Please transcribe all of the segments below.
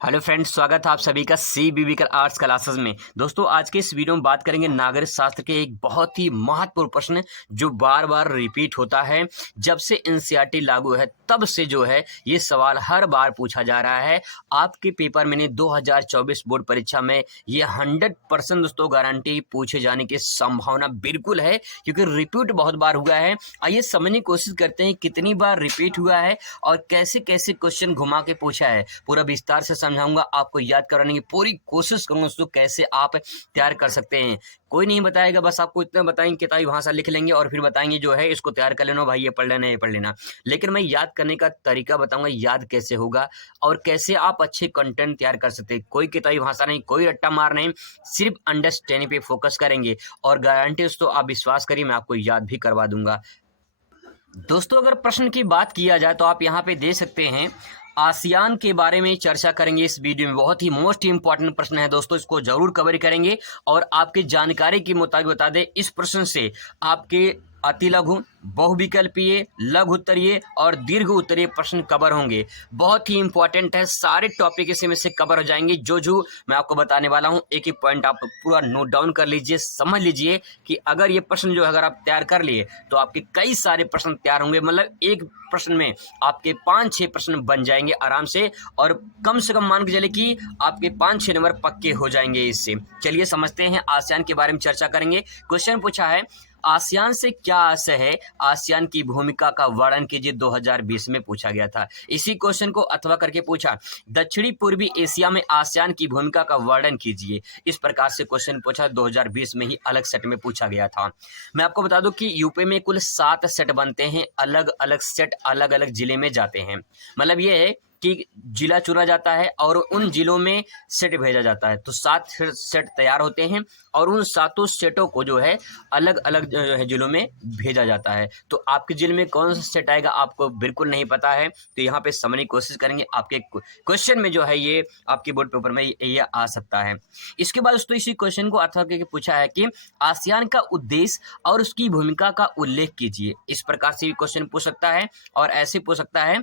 Hello friends, स्वागत है आप सभी का सीबीबी कर आर्ट्स क्लासेस में। दोस्तों, आज के इस वीडियो में बात करेंगे नागरिक शास्त्र के एक बहुत ही महत्वपूर्ण प्रश्न जो बार बार रिपीट होता है। जब से एनसीईआरटी लागू है तब से जो है ये सवाल हर बार पूछा जा रहा है। आपके पेपर में 2024 बोर्ड परीक्षा में ये 100% दोस्तों गारंटी पूछे जाने की संभावना बिल्कुल है, क्योंकि रिपीट बहुत बार हुआ है। आइए समझने की कोशिश करते हैं कितनी बार रिपीट हुआ है और कैसे कैसे क्वेश्चन घुमा के पूछा है। पूरा विस्तार से समझाऊंगा, आपको याद कराने की पूरी कोशिश करूंगा दोस्तों कैसे आप तैयार कर सकते हैं। कोई नहीं बताएगा, बस आपको इतना बताएंगे किताबी भाषा लिख लेंगे और फिर बताएंगे जो है इसको तैयार कर लेना भाई, ये पढ़ लेना ये पढ़ लेना। लेकिन मैं याद करने का तरीका बताऊंगा, याद कैसे होगा और कैसे आप अच्छे कंटेंट तैयार कर सकते हैं। कोई किताबी भाषा नहीं, कोई रट्टा मार नहीं, सिर्फ अंडरस्टैंडिंग पे फोकस करेंगे और गारंटी दोस्तों आप विश्वास करिए मैं आपको याद भी करवा दूंगा। दोस्तों, अगर प्रश्न की बात किया जाए तो आप यहाँ पे दे सकते हैं आसियान के बारे में चर्चा करेंगे इस वीडियो में। बहुत ही मोस्ट इंपॉर्टेंट प्रश्न है दोस्तों, इसको जरूर कवर करेंगे और आपकी जानकारी के मुताबिक बता दें इस प्रश्न से आपके अति लघु, बहुविकल्पीय, लघु उत्तरीय और दीर्घ उत्तरीय प्रश्न कवर होंगे। बहुत ही इंपॉर्टेंट है, सारे टॉपिक इसमें से कवर हो जाएंगे। जो मैं आपको बताने वाला हूं एक एक पॉइंट आप पूरा नोट डाउन कर लीजिए, समझ लीजिए कि अगर ये प्रश्न जो है अगर आप तैयार कर लिए तो आपके कई सारे प्रश्न तैयार होंगे। मतलब एक प्रश्न में आपके 5-6 प्रश्न बन जाएंगे आराम से और कम से कम मान के चले कि आपके 5-6 नंबर पक्के हो जाएंगे इससे। चलिए समझते हैं, आसियान के बारे में चर्चा करेंगे। क्वेश्चन पूछा है आसियान से क्या आशय है, आसियान की भूमिका का वर्णन कीजिए। 2020 में पूछा गया था। इसी क्वेश्चन को अथवा करके पूछा दक्षिणी पूर्वी एशिया में आसियान की भूमिका का वर्णन कीजिए। इस प्रकार से क्वेश्चन पूछा 2020 में ही अलग सेट में पूछा गया था। मैं आपको बता दूं कि यूपी में कुल 7 सेट बनते हैं, अलग अलग सेट अलग अलग जिले में जाते हैं। मतलब ये है कि जिला चुना जाता है और उन जिलों में सेट भेजा जाता है। तो 7 सेट तैयार होते हैं और उन 7 सेटों को जो है अलग अलग जिलों में भेजा जाता है। तो आपके जिले में कौन सा सेट आएगा आपको बिल्कुल नहीं पता है, तो यहाँ पे समझने की कोशिश करेंगे। आपके क्वेश्चन में जो है ये आपके बोर्ड पेपर में ये आ सकता है। इसके बाद दोस्तों इसी क्वेश्चन को अथवा करके पूछा है कि आसियान का उद्देश्य और उसकी भूमिका का उल्लेख कीजिए। इस प्रकार से भी क्वेश्चन पूछ सकता है और ऐसे पूछ सकता है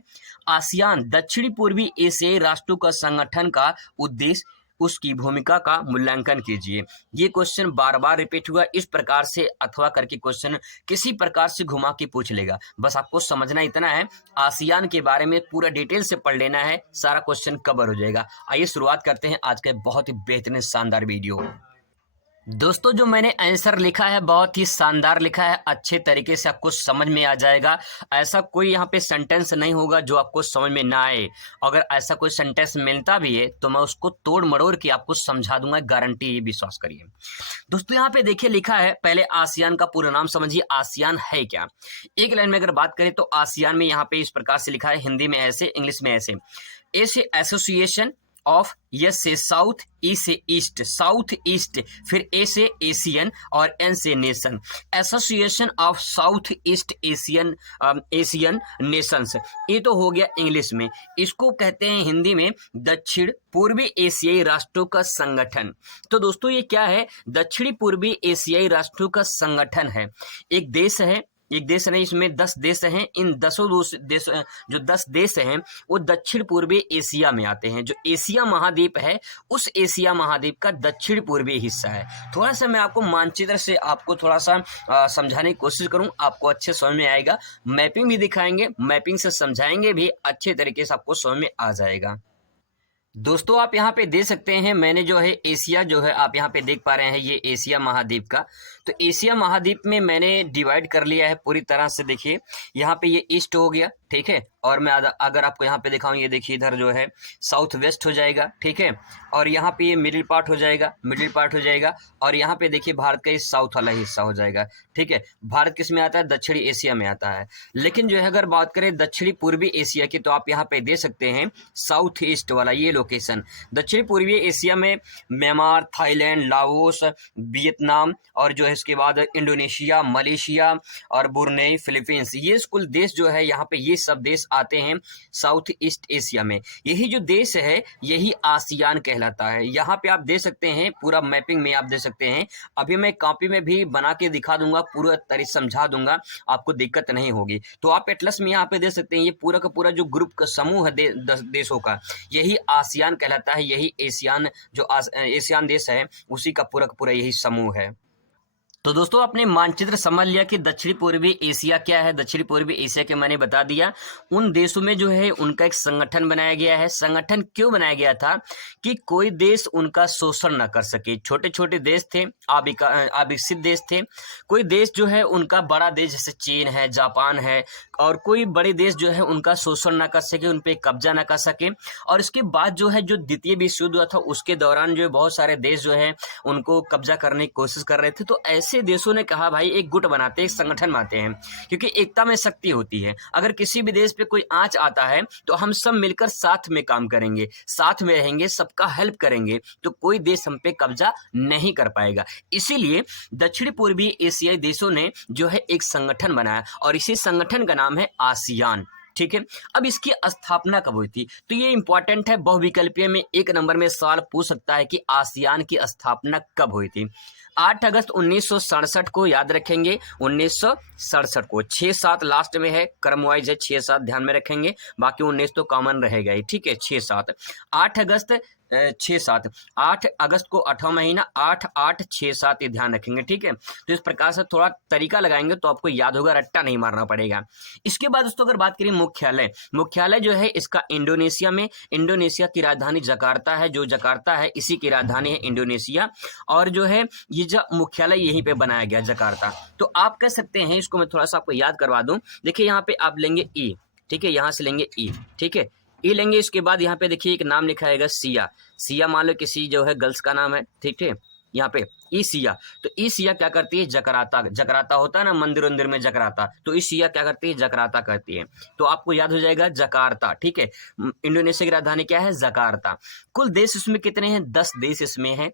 आसियान दक्षिणी पूर्वी एशियाई राष्ट्रों का संगठन का उद्देश्य, उसकी भूमिका का मूल्यांकन कीजिए। ये क्वेश्चन बार बार रिपीट हुआ। इस प्रकार से अथवा करके क्वेश्चन किसी प्रकार से घुमा के पूछ लेगा। बस आपको समझना इतना है, आसियान के बारे में पूरा डिटेल से पढ़ लेना है, सारा क्वेश्चन कवर हो जाएगा। आइए शुरुआत करते हैं आज का बहुत ही बेहतरीन शानदार वीडियो। दोस्तों, जो मैंने आंसर लिखा है बहुत ही शानदार लिखा है, अच्छे तरीके से आपको समझ में आ जाएगा। ऐसा कोई यहाँ पे सेंटेंस नहीं होगा जो आपको समझ में ना आए। अगर ऐसा कोई सेंटेंस मिलता भी है तो मैं उसको तोड़ मरोड़ के आपको समझा दूंगा, गारंटी, ये विश्वास करिए। दोस्तों यहाँ पे देखिए लिखा है, पहले आसियान का पूरा नाम समझिए, आसियान है क्या। एक लाइन में अगर बात करें तो आसियान में यहाँ पे इस प्रकार से लिखा है, हिंदी में ऐसे, इंग्लिश में ऐसे। ए से एसोसिएशन ऑफ, यस से साउथ, ई से ईस्ट, साउथ ईस्ट, फिर ए से एशियन और एन से nation. Association of south east Asian Asian Nations, ये तो हो गया इंग्लिश में। इसको कहते हैं हिंदी में दक्षिण पूर्वी एशियाई राष्ट्रों का संगठन। तो दोस्तों ये क्या है, दक्षिणी पूर्वी एशियाई राष्ट्रों का संगठन है। एक देश है, एक देश नहीं, इसमें 10 देश हैं। इन 10 देश, जो 10 देश हैं वो दक्षिण पूर्वी एशिया में आते हैं। जो एशिया महाद्वीप है उस एशिया महाद्वीप का दक्षिण पूर्वी हिस्सा है। थोड़ा सा मैं आपको मानचित्र से आपको थोड़ा सा समझाने की कोशिश करूं, आपको अच्छे समझ में आएगा। मैपिंग भी दिखाएंगे, मैपिंग से समझाएंगे भी, अच्छे तरीके से आपको समझ में आ जाएगा। दोस्तों आप यहाँ पे देख सकते हैं, मैंने जो है एशिया जो है आप यहाँ पे देख पा रहे हैं, ये एशिया महाद्वीप का। तो एशिया महाद्वीप में मैंने डिवाइड कर लिया है पूरी तरह से। देखिए यहाँ पे ये ईस्ट हो गया, ठीक है, और मैं अगर आपको यहाँ पे दिखाऊं, ये देखिए इधर जो है साउथ वेस्ट हो जाएगा, ठीक है, और यहाँ पे ये मिडिल पार्ट हो जाएगा, मिडिल पार्ट हो जाएगा, और यहाँ पे देखिए भारत का ये साउथ वाला हिस्सा हो जाएगा, ठीक है। भारत किस में आता है, दक्षिणी एशिया में आता है। लेकिन जो है अगर बात करें दक्षिणी पूर्वी एशिया की तो आप यहाँ पे दे सकते हैं साउथ ईस्ट वाला ये लोकेशन। दक्षिणी पूर्वी एशिया में म्यांमार, थाईलैंड, लाओस, वियतनाम और जो है इसके बाद इंडोनेशिया, मलेशिया और ब्रुनेई, फिलीपींस, ये कुल देश जो है यहाँ पे ये सब देश आते हैं साउथ ईस्ट एशिया में। यही जो देश है यही आसियान कहलाता है। यहाँ पे आप दे सकते हैं, पूरा मैपिंग में आप दे सकते हैं। अभी मैं कॉपी में भी बना के दिखा दूंगा, पूरा तरीके समझा दूंगा, आपको दिक्कत नहीं होगी। तो आप एटलस में यहाँ पे दे सकते हैं, ये पूरा का पूरा जो ग्रुप का समूह है देशों का, यही आसियान कहलाता है। यही एशियान जो एशियान देश है उसी का पूरा यही समूह है। तो दोस्तों आपने मानचित्र समझ लिया कि दक्षिणी पूर्वी एशिया क्या है। दक्षिणी पूर्वी एशिया के मैंने बता दिया। उन देशों में जो है उनका एक संगठन बनाया गया है। संगठन क्यों बनाया गया था? कि कोई देश उनका शोषण न कर सके। छोटे छोटे देश थे, अविकसित देश थे। कोई देश जो है उनका बड़ा देश जैसे चीन है, जापान है, और कोई बड़े देश जो है उनका शोषण न कर सके, उन पर कब्जा न कर सके। और इसके बाद जो है जो द्वितीय विश्व युद्ध हुआ था उसके दौरान जो बहुत सारे देश जो है उनको कब्जा करने की कोशिश कर रहे थे। तो ऐसे देशों ने कहा भाई एक गुट बनाते हैं, एक संगठन बनाते हैं, क्योंकि एकता में शक्ति होती है। अगर किसी भी देश पे कोई आंच आता है तो हम सब मिलकर साथ में काम करेंगे, साथ में रहेंगे, सबका हेल्प करेंगे, तो कोई देश हम पे कब्जा नहीं कर पाएगा। इसीलिए दक्षिण पूर्वी एशियाई देशों ने जो है एक संगठन बनाया और इसी संगठन का नाम है आसियान। ठीक है, अब इसकी स्थापना कब हुई थी? तो ये इंपॉर्टेंट है, बहुविकल्पीय में 1 नंबर में सवाल पूछ सकता है कि आसियान की स्थापना कब हुई थी। 8 अगस्त 1967 को याद रखेंगे। 1967 को 6-7 लास्ट में है, क्रम वाइज है, 6-7 ध्यान में रखेंगे, बाकी 19 तो कॉमन रहेगा ही। ठीक है, 6-7 8 अगस्त 6-7 8 अगस्त को 8वां महीना, 8-8-6-7 ये ध्यान रखेंगे। ठीक है, तो इस प्रकार से थोड़ा तरीका लगाएंगे तो आपको याद होगा, रट्टा नहीं मारना पड़ेगा। इसके बाद दोस्तों अगर बात करें मुख्यालय जो है इसका इंडोनेशिया में, इंडोनेशिया की राजधानी जकार्ता है। जो जकार्ता है इसी की राजधानी है इंडोनेशिया, और जो है ये जो मुख्यालय यहीं पे बनाया गया जकार्ता। तो आप कह सकते हैं, इसको मैं थोड़ा सा आपको याद करवा दूं। देखिए यहाँ पे आप लेंगे ई, ठीक है, यहाँ से लेंगे ई, ठीक है, ई लेंगे। इसके बाद यहाँ पे देखिए एक नाम लिखा है सिया मान लो किसी जो है गर्ल्स का नाम है, ठीक है, यहाँ पे ई सिया। तो ई सिया क्या करती है? जकराता होता है ना मंदिर में जकराता, तो ई सिया क्या करती है? जकराता करती है। तो आपको याद हो जाएगा जकार्ता। ठीक है, इंडोनेशिया की राजधानी क्या है? जकार्ता। कुल देश इसमें कितने हैं? 10 देश इसमें हैं।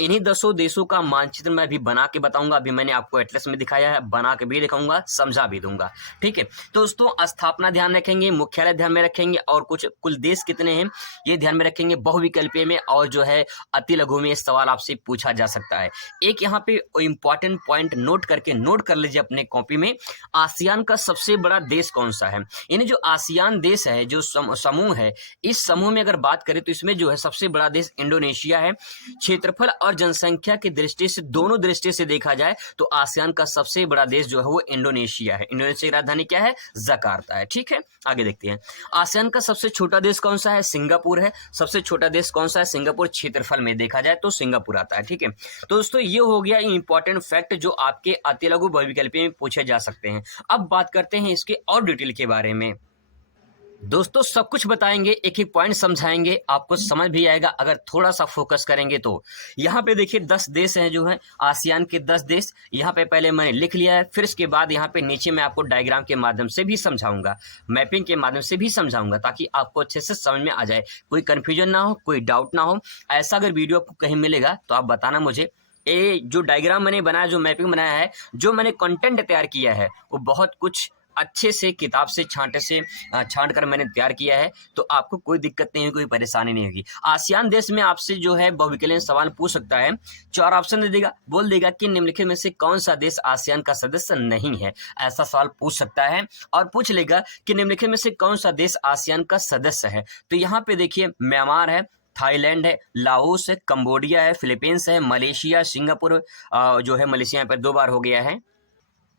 इन्हीं 10 देशों का मानचित्र मैं अभी बना के बताऊंगा। अभी मैंने आपको एटलस में दिखाया है, बना के भी दिखाऊंगा, समझा भी दूंगा। ठीक है, तो दोस्तों स्थापना ध्यान रखेंगे, मुख्यालय ध्यान में रखेंगे, और कुल देश कितने हैं ये ध्यान में रखेंगे। बहुविकल्पीय में और जो है अति लघु में सवाल आपसे पूछा जा सकता है। एक यहाँ पे इंपॉर्टेंट पॉइंट नोट कर लीजिए अपने कॉपी में। आसियान का सबसे बड़ा देश कौन सा है? यानी जो आसियान देश है, जो समूह है, इस समूह में अगर बात करें तो इसमें जो है सबसे बड़ा देश इंडोनेशिया है। क्षेत्रफल और जनसंख्या की दृष्टि से, दोनों दृष्टि से देखा जाए तो आसियान का सबसे बड़ा देश जो है वो इंडोनेशिया है। इंडोनेशिया की राजधानी क्या है? जकार्ता है। ठीक है, आगे देखते हैं। आसियान का सबसे छोटा देश कौन सा है? सिंगापुर है। सबसे छोटा देश कौन सा है? सिंगापुर। क्षेत्रफल में देखा जाए तो सिंगापुर आता है। ठीक है, तो दोस्तों ये हो गया इंपॉर्टेंट फैक्ट जो आपके अति लघु बहुविकल्पीय में पूछे जा सकते हैं। अब बात करते हैं इसके और डिटेल के बारे में। दोस्तों सब कुछ बताएंगे, एक एक पॉइंट समझाएंगे, आपको समझ भी आएगा अगर थोड़ा सा फोकस करेंगे तो। यहाँ पे देखिए 10 देश हैं जो हैं आसियान के 10 देश। यहाँ पे पहले मैंने लिख लिया है, फिर इसके बाद यहाँ पे नीचे मैं आपको डायग्राम के माध्यम से भी समझाऊंगा, मैपिंग के माध्यम से भी समझाऊंगा, ताकि आपको अच्छे से समझ में आ जाए, कोई कन्फ्यूजन ना हो, कोई डाउट ना हो। ऐसा अगर वीडियो आपको कहीं मिलेगा तो आप बताना मुझे। ये जो डायग्राम मैंने बनाया, जो मैपिंग बनाया है, जो मैंने कंटेंट तैयार किया है, वो बहुत कुछ अच्छे से किताब से छांट कर मैंने तैयार किया है, तो आपको कोई दिक्कत नहीं होगी, कोई परेशानी नहीं होगी। आसियान देश में आपसे जो है बहुविकल्पीय सवाल पूछ सकता है। 4 ऑप्शन दे देगा, बोल देगा कि निम्नलिखित में से कौन सा देश आसियान का सदस्य नहीं है। ऐसा सवाल पूछ सकता है, और पूछ लेगा कि निम्नलिखित में से कौन सा देश आसियान का सदस्य है। तो यहाँ पे देखिए म्यांमार है, थाईलैंड है, लाओस है, कंबोडिया है, फिलीपींस है, मलेशिया, सिंगापुर जो है मलेशिया यहाँ पर 2 बार हो गया है।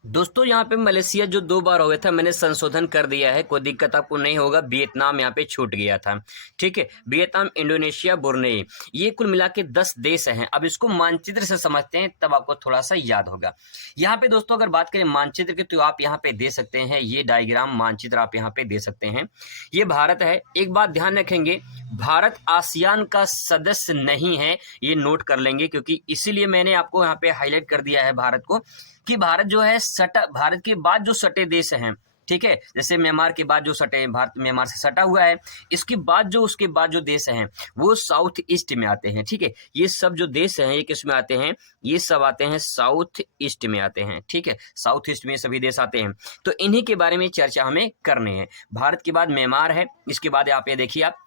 दोस्तों यहाँ पे मलेशिया जो 2 बार हो गया था, मैंने संशोधन कर दिया है, कोई दिक्कत आपको नहीं होगा। वियतनाम यहाँ पे छूट गया था। ठीक है, वियतनाम, इंडोनेशिया, ब्रुनेई, ये कुल मिला के 10 देश हैं। अब इसको मानचित्र से समझते हैं, तब आपको थोड़ा सा याद होगा। यहाँ पे दोस्तों अगर बात करें मानचित्र की, तो आप यहाँ पे दे सकते हैं, ये डायग्राम मानचित्र आप यहाँ पे दे सकते हैं। ये भारत है। एक बात ध्यान रखेंगे, भारत आसियान का सदस्य नहीं है, ये नोट कर लेंगे, क्योंकि इसीलिए मैंने आपको यहाँ पे हाईलाइट कर दिया है भारत को, कि भारत जो है भारत के बाद जो सटे देश हैं, ठीक है, जैसे म्यांमार के बाद जो सटे, भारत म्यांमार से सटा हुआ है, इसके बाद जो उसके बाद जो देश हैं वो साउथ ईस्ट में आते हैं। ठीक है, ये सब जो देश हैं ये किस में आते हैं, ये सब आते हैं साउथ ईस्ट में आते हैं। ठीक है, साउथ ईस्ट में सभी देश आते हैं, तो इन्हीं के बारे में चर्चा हमें करनी है। भारत के बाद म्यांमार है, इसके बाद यहाँ पे देखिए आप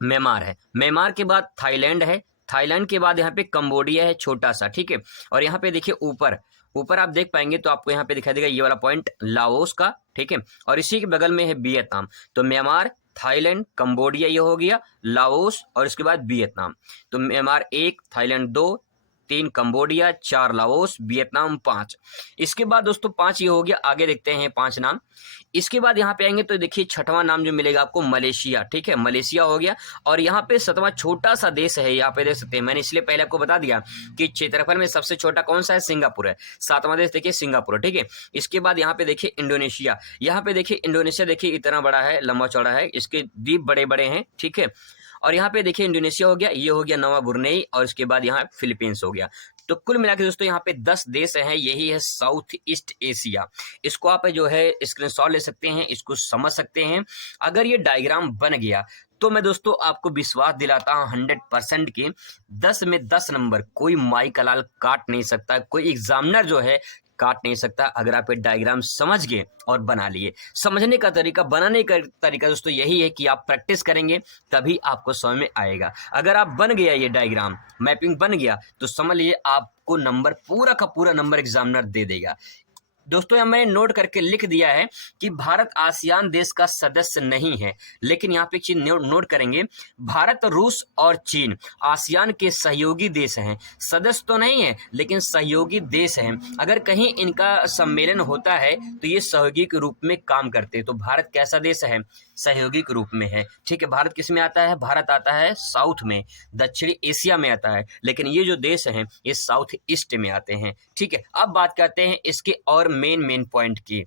म्यांमार है, म्यांमार के बाद थाईलैंड है, थाईलैंड के बाद यहाँ पे कंबोडिया है छोटा सा। ठीक है, और यहाँ पे देखिए ऊपर ऊपर आप देख पाएंगे तो आपको यहाँ पे दिखाई देगा ये वाला पॉइंट लाओस का। ठीक है, और इसी के बगल में है वियतनाम। तो म्यांमार, थाईलैंड, कंबोडिया ये हो गया, लाओस और इसके बाद वियतनाम। तो Myanmar 1, Thailand 2, 3 Cambodia, 4 Laos, Vietnam 5। इसके बाद दोस्तों 5 ये हो गया, आगे देखते हैं 5 नाम। इसके बाद यहाँ पे आएंगे तो देखिए छठवां नाम जो मिलेगा आपको मलेशिया। ठीक है, मलेशिया हो गया, और यहाँ पे 7वां छोटा सा देश है, यहाँ पे देख सकते हैं, मैंने इसलिए पहले आपको बता दिया कि क्षेत्रफल में सबसे छोटा कौन सा है, सिंगापुर है। 7वां देश देखिए सिंगापुर। ठीक है, इसके बाद यहाँ पे देखिए इंडोनेशिया, यहाँ पे देखिए इंडोनेशिया देखिए इतना बड़ा है, लंबा चौड़ा है, इसके द्वीप बड़े बड़े हैं। ठीक है, और यहाँ पे देखिए इंडोनेशिया हो गया, ये हो गया नवा ब्रुनेई, और इसके बाद यहाँ फिलीपींस हो गया। तो कुल मिला के दोस्तों यहाँ पे 10 देश हैं, यही है साउथ ईस्ट एशिया। इसको आप जो है स्क्रीनशॉट ले सकते हैं, इसको समझ सकते हैं। अगर ये डायग्राम बन गया तो मैं दोस्तों आपको विश्वास दिलाता हूँ 100% की 10 में 10 नंबर कोई माई का लाल काट नहीं सकता, कोई एग्जामिनर जो है काट नहीं सकता, अगर आप ये डायग्राम समझ गए और बना लिए। समझने का तरीका, बनाने का तरीका दोस्तों यही है कि आप प्रैक्टिस करेंगे तभी आपको समझ में आएगा। अगर आप बन गया ये डायग्राम, मैपिंग बन गया, तो समझ लीजिए आपको नंबर, पूरा का पूरा नंबर एग्जामिनर दे देगा। दोस्तों यहाँ मैंने नोट करके लिख दिया है कि भारत आसियान देश का सदस्य नहीं है, लेकिन यहाँ पे एक चीज नोट करेंगे, भारत, रूस और चीन आसियान के सहयोगी देश हैं। सदस्य तो नहीं है लेकिन सहयोगी देश हैं। अगर कहीं इनका सम्मेलन होता है तो ये सहयोगी के रूप में काम करते हैं। तो भारत कैसा देश है, सहयोगी के रूप में है। ठीक है, भारत किस में आता है, भारत आता है साउथ में, दक्षिणी एशिया में आता है, लेकिन ये जो देश हैं ये साउथ ईस्ट में आते हैं। ठीक है, अब बात करते हैं इसके और मेन पॉइंट की।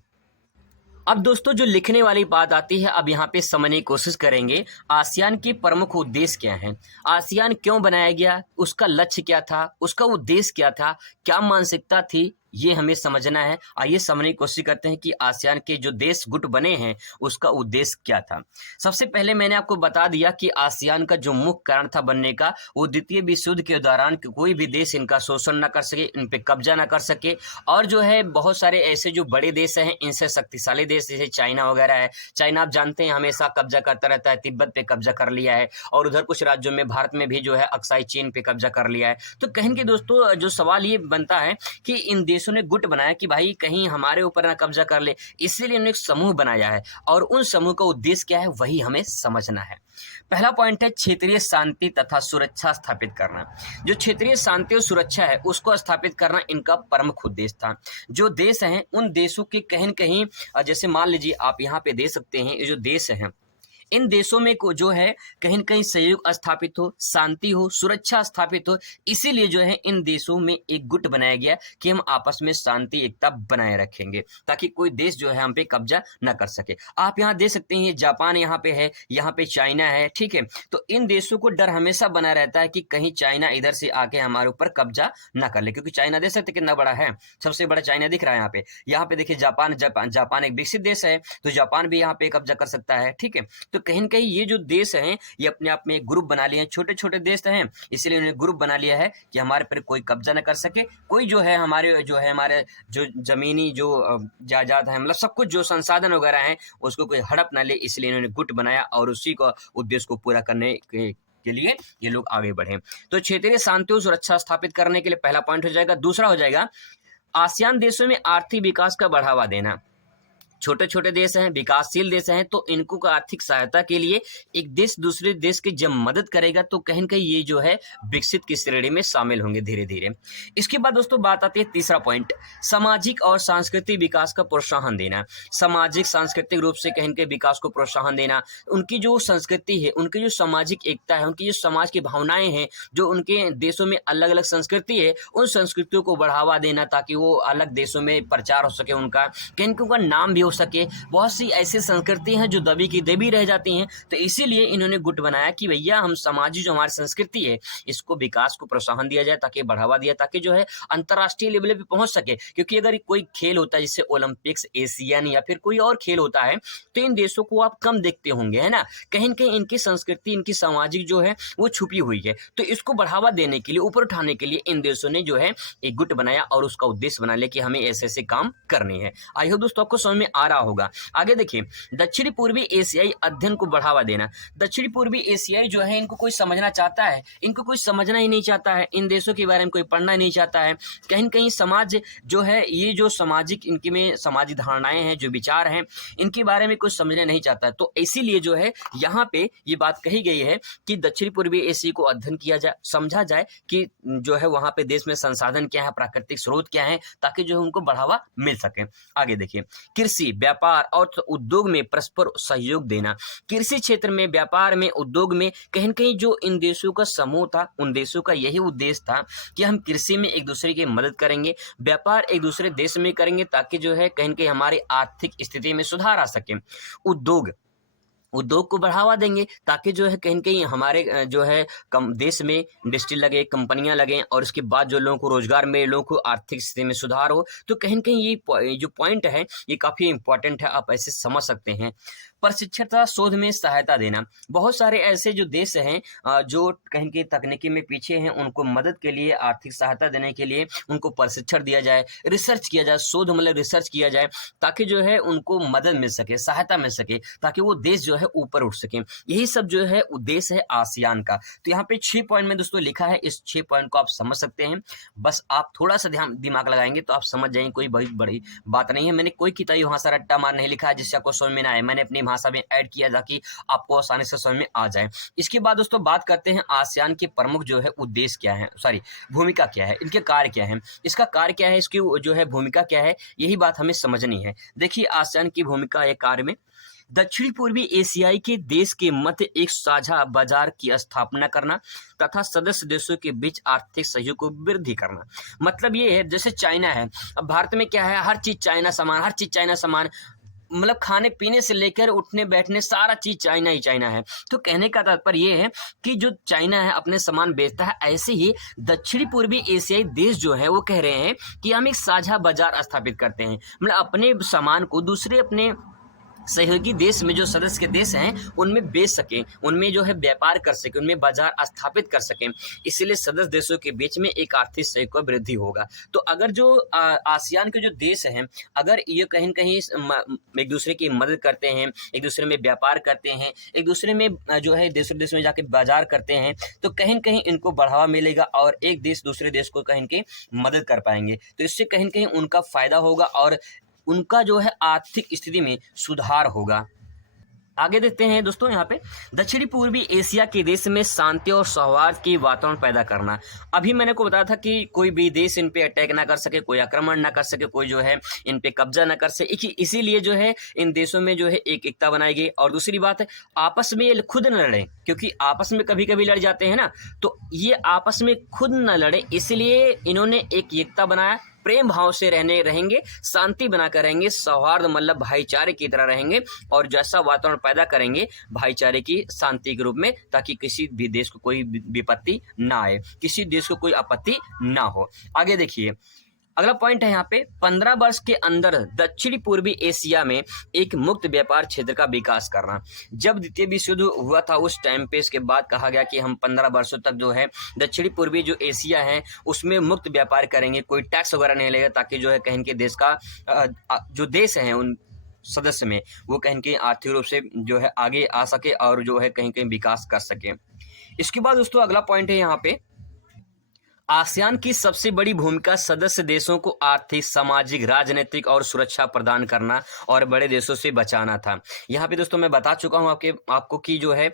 अब दोस्तों जो लिखने वाली बात आती है, अब यहाँ पे समझने की कोशिश करेंगे आसियान के प्रमुख उद्देश्य क्या हैं, आसियान क्यों बनाया गया, उसका लक्ष्य क्या था, उसका उद्देश्य क्या था, क्या मानसिकता थी, ये हमें समझना है। आइए समझने की कोशिश करते हैं कि आसियान के जो देश गुट बने हैं उसका उद्देश्य क्या था। सबसे पहले मैंने आपको बता दिया कि आसियान का जो मुख्य कारण था बनने का, वो द्वितीय विश्व युद्ध के दौरान कोई भी देश इनका शोषण न कर सके, इन पे कब्जा न कर सके, और जो है बहुत सारे ऐसे जो बड़े देश हैं इनसे शक्तिशाली देश जैसे चाइना वगैरह है, चाइना आप जानते हैं हमेशा कब्जा करता रहता है, तिब्बत पे कब्जा कर लिया है, और उधर कुछ राज्यों में भारत में भी जो है अक्साई चीन पे कब्जा कर लिया है। तो कहीं के दोस्तों जो सवाल ये बनता है कि इन देशों ने गुट बनाया कि भाई कहीं हमारे ऊपर ना कब्जा कर ले, इसीलिए उन्होंने एक समूह बनाया है, और उन समूह का उद्देश्य क्या है वही हमें समझना है। पहला पॉइंट है क्षेत्रीय शांति तथा सुरक्षा स्थापित करना। जो क्षेत्रीय शांति और सुरक्षा है उसको स्थापित करना इनका प्रमुख उद्देश्य था। जो देश हैं उन देशों के कहीं न कहीं, जैसे मान लीजिए आप यहाँ पे दे सकते हैं, ये जो देश हैं इन देशों में को जो है कहीं न कहीं सहयोग स्थापित हो, शांति हो, सुरक्षा स्थापित हो, इसीलिए जो है इन देशों में एक गुट बनाया गया कि हम आपस में शांति एकता बनाए रखेंगे ताकि कोई देश जो है हम पे कब्जा न कर सके। आप यहाँ दे सकते हैं जापान यहाँ पे है, यहाँ पे चाइना है। ठीक है, तो इन देशों को डर हमेशा बना रहता है कि कहीं चाइना इधर से आके हमारे ऊपर कब्जा न कर ले, क्योंकि चाइना देख सकते कितना बड़ा है, सबसे बड़ा चाइना दिख रहा है यहाँ पे देखिए जापान एक विकसित देश है, तो जापान भी यहाँ पे कब्जा कर सकता है। ठीक है, तो कहीं न कहीं ये जो देश हैं ये अपने आप में एक ग्रुप बना लिए हैं, छोटे छोटे देश हैं, इसलिए उन्होंने ग्रुप बना लिया है कि हमारे पर कोई कब्जा न कर सके, कोई जो है हमारे जो जमीनी जो जायदाद है, मतलब सब कुछ जो संसाधन वगैरह हैं उसको कोई हड़प ना ले, इसलिए इन्होंने गुट बनाया और उसी को उद्देश्य को पूरा करने के लिए ये लोग आगे बढ़े। तो क्षेत्रीय शांति और सुरक्षा स्थापित करने के लिए पहला पॉइंट हो जाएगा। दूसरा हो जाएगा आसियान देशों में आर्थिक विकास का बढ़ावा देना। छोटे छोटे देश हैं, विकासशील देश हैं, तो इनको का आर्थिक सहायता के लिए एक देश दूसरे देश की जब मदद करेगा तो कहीं न कहीं ये जो है विकसित की श्रेणी में शामिल होंगे धीरे धीरे। इसके बाद दोस्तों बात आती है तीसरा पॉइंट, सामाजिक और सांस्कृतिक विकास का प्रोत्साहन देना। सामाजिक सांस्कृतिक रूप से कहीं के विकास को प्रोत्साहन देना, उनकी जो संस्कृति है, उनकी जो सामाजिक एकता है, उनकी जो समाज की भावनाएं हैं, जो उनके देशों में अलग अलग संस्कृति है, उन संस्कृतियों को बढ़ावा देना ताकि वो अलग देशों में प्रचार हो सके, उनका कहीं उनका नाम भी हो सके। बहुत सी ऐसी संस्कृति हैं जो दबी की दबी रह जाती हैं, तो इसीलिए इन्होंने गुट बनाया कि भैया हम समाजी जो हमारी संस्कृति है इसको विकास को प्रोत्साहन दिया जाए, ताकि बढ़ावा दिया, ताकि जो है अंतर्राष्ट्रीय लेवल पे पहुंच सके। क्योंकि अगर कोई खेल होता है जैसे ओलंपिक्स, एशियन या फिर कोई और खेल होता है, तो इन देशों को आप कम देखते होंगे, है ना। कहीं न कहीं इनकी संस्कृति, इनकी सामाजिक जो है वो छुपी हुई है। तो इसको बढ़ावा देने के लिए, ऊपर उठाने के लिए इन देशों ने जो है एक गुट बनाया और उसका उद्देश्य बना लिया कि हमें ऐसे-ऐसे काम करने हैं। आई होप दोस्तों आपको समझ में आ रहा होगा। आगे देखिए, दक्षिणी पूर्वी एशियाई अध्ययन को बढ़ावा देना। दक्षिणी पूर्वी एशियाई जो है इनको कोई समझना चाहता है? इनको कोई समझना ही नहीं चाहता है। इन देशों के बारे में कोई पढ़ना ही नहीं चाहता है। कहीं न कहीं समाज जो है, ये जो सामाजिक इनके में सामाजिक धारणाएँ हैं, जो विचार हैं, इनके बारे में कुछ समझना नहीं चाहता है। तो इसीलिए जो है यहाँ पे ये बात कही गई है कि दक्षिणी पूर्वी एशिया को अध्ययन किया जाए, समझा जाए कि जो है वहाँ पे देश में संसाधन क्या है, प्राकृतिक स्रोत क्या है, ताकि जो है उनको बढ़ावा मिल सके। आगे देखिए, कृषि, व्यापार और उद्योग में परस्पर सहयोग देना। कृषि क्षेत्र में, व्यापार में, उद्योग में कहीं न कहीं जो इन देशों का समूह था, उन देशों का यही उद्देश्य था कि हम कृषि में एक दूसरे की मदद करेंगे, व्यापार एक दूसरे देश में करेंगे, ताकि जो है कहीं न कहीं हमारी आर्थिक स्थिति में सुधार आ सके। उद्योग को बढ़ावा देंगे, ताकि जो है कहीं न कहीं हमारे जो है कम देश में इंडस्ट्री लगे, कंपनियां लगें और उसके बाद जो लोगों को रोजगार मिले, लोगों को आर्थिक स्थिति में सुधार हो। तो कहीं न कहीं ये जो पॉइंट है ये काफ़ी इंपॉर्टेंट है, आप ऐसे समझ सकते हैं। प्रशिक्षण तथा शोध में सहायता देना। बहुत सारे ऐसे जो देश हैं जो कहीं की तकनीकी में पीछे हैं, उनको मदद के लिए, आर्थिक सहायता देने के लिए उनको प्रशिक्षण दिया जाए, रिसर्च किया जाए, शोध मतलब रिसर्च किया जाए, ताकि जो है उनको मदद मिल सके, सहायता मिल सके, ताकि वो देश जो है ऊपर उठ सके। यही सब जो है उद्देश्य है आसियान का। तो यहाँ पे 6 पॉइंट में दोस्तों लिखा है, इस 6 पॉइंट को आप समझ सकते हैं। बस आप थोड़ा सा दिमाग लगाएंगे तो आप समझ जाएंगे, कोई बहुत बड़ी बात नहीं है। मैंने कोई किताबी भाषा रट्टा मार नहीं लिखा है जिससे आपको समझ में ना आए, मैंने अपनी भाषा में ऐड किया ताकि आपको आसानी से समझ में आ जाए। इसके बाद दोस्तों बात करते हैं आसियान के प्रमुख जो है उद्देश्य क्या है, सॉरी भूमिका क्या है, इनके कार्य क्या है, इसका कार्य क्या है, इसकी जो है भूमिका क्या है, यही बात हमें समझनी है। देखिए आसियान की भूमिका एक कार्य में दक्षिण पूर्वी एशियाई के देश के मध्य एक साझा बाजार की स्थापना करना तथा सदस्य देशों के बीच आर्थिक सहयोग को वृद्धि करना। मतलब ये है जैसे चाइना है, अब भारत में क्या है, हर चीज चाइना सामान, हर चीज चाइना सामान, मतलब खाने पीने से लेकर उठने बैठने सारा चीज चाइना ही चाइना है। तो कहने का तात्पर्य ये है कि जो चाइना है अपने सामान बेचता है, ऐसे ही दक्षिणी पूर्वी एशियाई देश जो है वो कह रहे हैं कि हम एक साझा बाजार स्थापित करते हैं, मतलब अपने सामान को दूसरे अपने सहयोगी देश में जो सदस्य के देश हैं उनमें बेच सकें, उनमें जो है व्यापार कर सकें, उनमें बाजार स्थापित कर सकें। इसीलिए सदस्य देशों के बीच में एक आर्थिक सहयोग का वृद्धि होगा। तो अगर जो आसियान के जो देश हैं, अगर ये कहीं न कहीं एक दूसरे की मदद करते हैं, एक दूसरे में व्यापार करते हैं, एक दूसरे में जो है देशों देश में जाके बाजार करते हैं, तो कहीं न कहीं इनको बढ़ावा मिलेगा और एक देश दूसरे देश को कहीं न कहीं मदद कर पाएंगे। तो इससे कहीं न कहीं उनका फायदा होगा और उनका जो है आर्थिक स्थिति में सुधार होगा। आगे देखते हैं दोस्तों, यहाँ पे दक्षिणी पूर्वी एशिया के देश में शांति और सौहार्द की वातावरण पैदा करना। अभी मैंने को बताया था कि कोई भी देश इन पे अटैक ना कर सके, कोई आक्रमण ना कर सके, कोई जो है इन पे कब्जा ना कर सके, इसीलिए जो है इन देशों में जो है एक एकता बनाई गई। और दूसरी बात है, आपस में ये खुद न लड़े, क्योंकि आपस में कभी कभी लड़ जाते हैं ना, तो ये आपस में खुद न लड़े, इसलिए इन्होंने एक एकता बनाया, प्रेम भाव से रहेंगे, शांति बनाकर रहेंगे, सौहार्द मतलब भाईचारे की तरह रहेंगे और जैसा वातावरण पैदा करेंगे भाईचारे की, शांति के रूप में, ताकि किसी भी देश को कोई विपत्ति ना आए, किसी देश को कोई आपत्ति ना हो। आगे देखिए, अगला पॉइंट है यहाँ पे 15 वर्ष के अंदर दक्षिणी पूर्वी एशिया में एक मुक्त व्यापार क्षेत्र का विकास करना। जब द्वितीय विश्व युद्ध हुआ था उस टाइम पे इसके बाद कहा गया कि हम 15 वर्षों तक जो है दक्षिणी पूर्वी जो एशिया है उसमें मुक्त व्यापार करेंगे, कोई टैक्स वगैरह नहीं लगेगा, ताकि जो है कहीं के देश का जो देश है उन सदस्य में वो कहीं के आर्थिक रूप से जो है आगे आ सके और जो है कहीं कहीं विकास कर सके। इसके बाद दोस्तों अगला पॉइंट है यहाँ पे, आसियान की सबसे बड़ी भूमिका सदस्य देशों को आर्थिक, सामाजिक, राजनीतिक और सुरक्षा प्रदान करना और बड़े देशों से बचाना था। यहाँ पे दोस्तों मैं बता चुका हूँ आपको कि जो है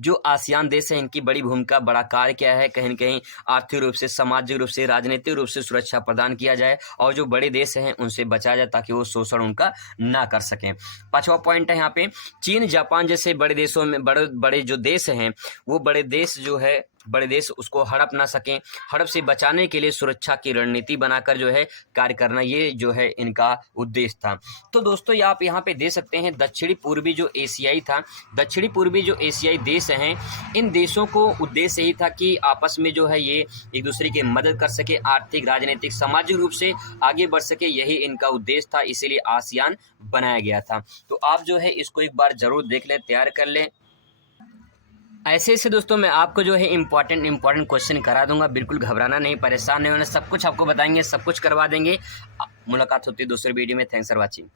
जो आसियान देश है इनकी बड़ी भूमिका, बड़ा कार्य क्या है, कहीं न कहीं आर्थिक रूप से, सामाजिक रूप से, राजनीतिक रूप से सुरक्षा प्रदान किया जाए और जो बड़े देश हैं उनसे बचाया जाए ताकि वो शोषण उनका ना कर सकें। 5वां पॉइंट है यहाँ पे, चीन, जापान जैसे बड़े देशों में बड़े जो देश हैं वो बड़े देश जो है बड़े देश उसको हड़प ना सकें, हड़प से बचाने के लिए सुरक्षा की रणनीति बनाकर जो है कार्य करना, ये जो है इनका उद्देश्य था। तो दोस्तों ये आप यहाँ पे देख सकते हैं दक्षिणी पूर्वी जो एशियाई था, दक्षिणी पूर्वी जो एशियाई देश हैं, इन देशों को उद्देश्य यही था कि आपस में जो है ये एक दूसरे की मदद कर सके, आर्थिक, राजनीतिक, सामाजिक रूप से आगे बढ़ सके, यही इनका उद्देश्य था, इसीलिए आसियान बनाया गया था। तो आप जो है इसको एक बार ज़रूर देख लें, तैयार कर लें। ऐसे ऐसे दोस्तों मैं आपको जो है इम्पॉर्टेंट क्वेश्चन करा दूंगा, बिल्कुल घबराना नहीं, परेशान नहीं होना, सब कुछ आपको बताएंगे, सब कुछ करवा देंगे। मुलाकात होती है दूसरे वीडियो में। Thanks for watching.